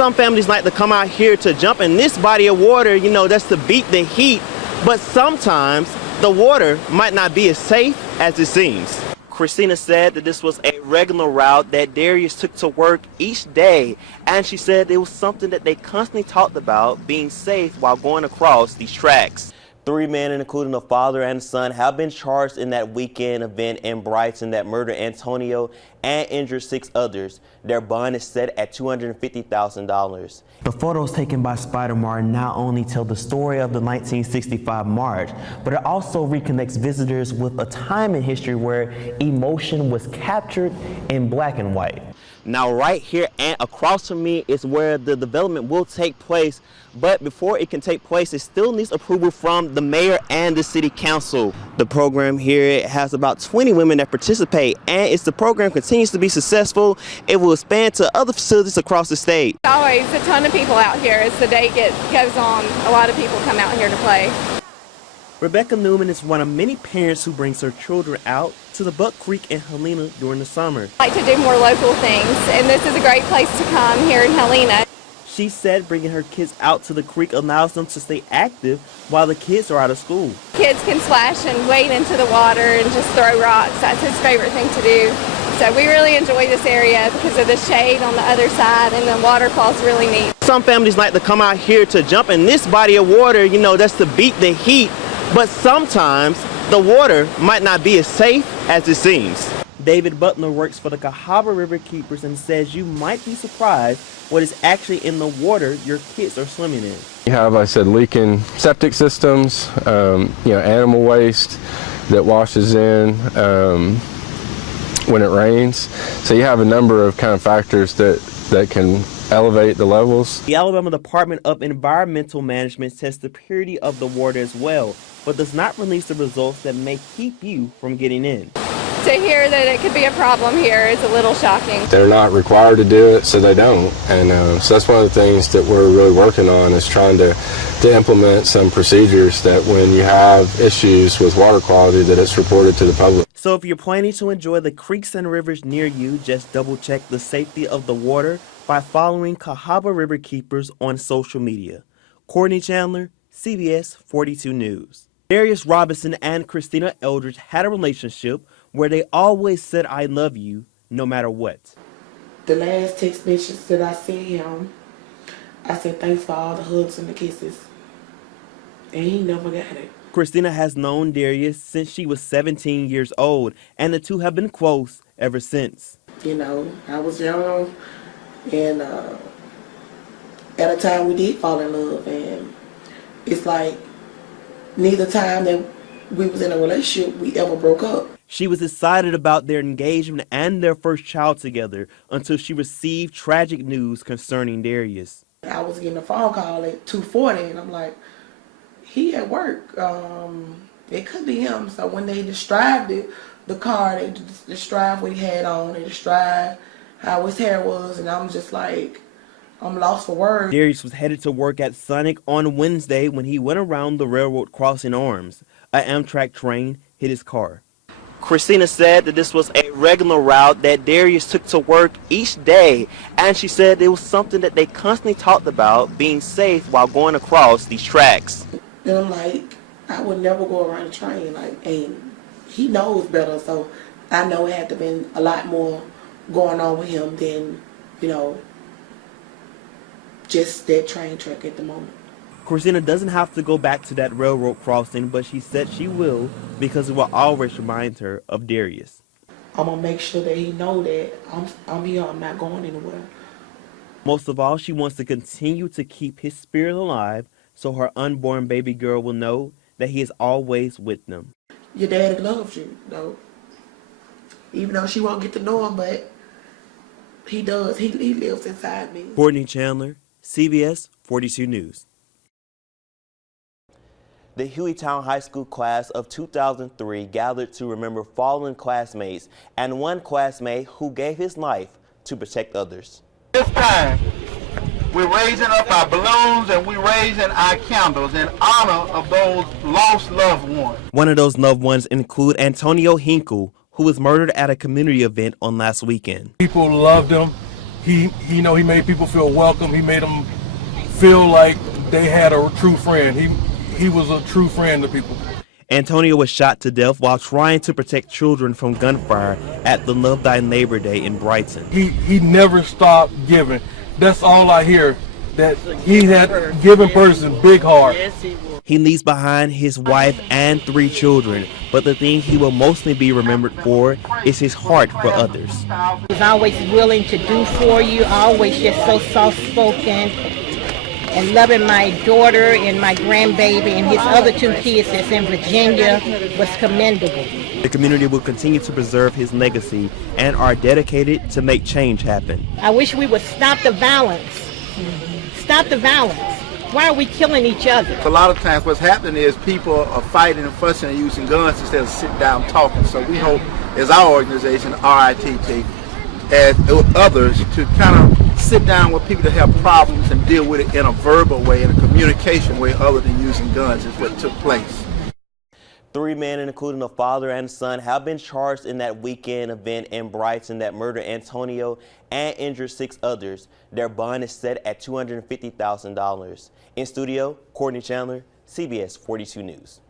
Some families like to come out here to jump in this body of water, that's to beat the heat, but sometimes the water might not be as safe as it seems. Christina said that this was a regular route that Darius took to work each day, and she said it was something that they constantly talked about, being safe while going across these tracks. 3 men, including the father and son, have been charged in that weekend event in Brighton that murdered Antonio and injured 6 others. Their bond is set at $250,000. The photos taken by Spider-Martin not only tell the story of the 1965 march, but it also reconnects visitors with a time in history where emotion was captured in black and white. Now right here and across from me is where the development will take place, but before it can take place, it still needs approval from the mayor and the city council. The program here has about 20 women that participate, and if the program continues to be successful, it will expand to other facilities across the state. Always a ton of people out here as the day goes on. A lot of people come out here to play. Rebecca Newman is one of many parents who brings her children out to the Buck Creek in Helena during the summer. I like to do more local things, and this is a great place to come here in Helena. She said bringing her kids out to the creek allows them to stay active while the kids are out of school. Kids can splash and wade into the water and just throw rocks. That's his favorite thing to do. So we really enjoy this area because of the shade on the other side, and the waterfall's really neat. Some families like to come out here to jump in this body of water, that's to beat the heat, but sometimes the water might not be as safe as it seems. David Butler works for the Cahaba River Keepers and says you might be surprised what is actually in the water your kids are swimming in. You have, like I said, leaking septic systems, animal waste that washes in when it rains. So you have a number of kind of factors that can elevate the levels. The Alabama Department of Environmental Management tests the purity of the water as well, but does not release the results that may keep you from getting in. To hear that it could be a problem here is a little shocking. They're not required to do it, so they don't. And so that's one of the things that we're really working on, is trying to implement some procedures that when you have issues with water quality, that it's reported to the public. So if you're planning to enjoy the creeks and rivers near you, just double check the safety of the water by following Cahaba River Keepers on social media. Courtney Chandler, CBS 42 News. Darius Robinson and Christina Eldridge had a relationship where they always said I love you no matter what. The last text message that I sent him, I said thanks for all the hugs and the kisses. And he never got it. Christina has known Darius since she was 17 years old, and the two have been close ever since. I was young, and at a time we did fall in love, and it's like neither time that we was in a relationship we ever broke up. She was excited about their engagement and their first child together until she received tragic news concerning Darius. I was getting a phone call at 2:40, and I'm like, he at work. It could be him. So when they described it, the car, they described what he had on, they described how his hair was, and I'm just like, I'm lost for words. Darius was headed to work at Sonic on Wednesday when he went around the railroad crossing arms. An Amtrak train hit his car. Christina said that this was a regular route that Darius took to work each day, and she said it was something that they constantly talked about, being safe while going across these tracks. And I'm like, I would never go around the train, and he knows better, so I know it had to been a lot more going on with him than, just that train track at the moment. Christina doesn't have to go back to that railroad crossing, but she said she will because it will always remind her of Darius. I'm going to make sure that he know that I'm here, I'm not going anywhere. Most of all, she wants to continue to keep his spirit alive so her unborn baby girl will know that he is always with them. Your daddy loves you, though. Even though she won't get to know him, but he does. He lives inside me. Courtney Chandler, CBS 42 News. The Hueytown High School class of 2003 gathered to remember fallen classmates and one classmate who gave his life to protect others. This time, we're raising up our balloons and we're raising our candles in honor of those lost loved ones. One of those loved ones include Antonio Hinkle, who was murdered at a community event on last weekend. People loved him. He made people feel welcome. He made them feel like they had a true friend. He was a true friend to people. Antonio was shot to death while trying to protect children from gunfire at the Love Thy Neighbor Day in Brighton. He never stopped giving. That's all I hear, that he had given person big heart. He leaves behind his wife and 3 children, but the thing he will mostly be remembered for is his heart for others. He was always willing to do for you, always just so soft-spoken, and loving my daughter and my grandbaby and his other 2 kids that's in Virginia was commendable. The community will continue to preserve his legacy and are dedicated to make change happen. I wish we would stop the violence. Stop the violence. Why are we killing each other? A lot of times what's happening is people are fighting and fussing and using guns instead of sitting down talking. So we hope, as our organization, RITT, and others, to kind of sit down with people that have problems and deal with it in a verbal way, in a communication way, other than using guns, is what took place. 3 men, including a father and son, have been charged in that weekend event in Brighton that murdered Antonio and injured 6 others. Their bond is set at $250,000. In studio, Courtney Chandler, CBS 42 News.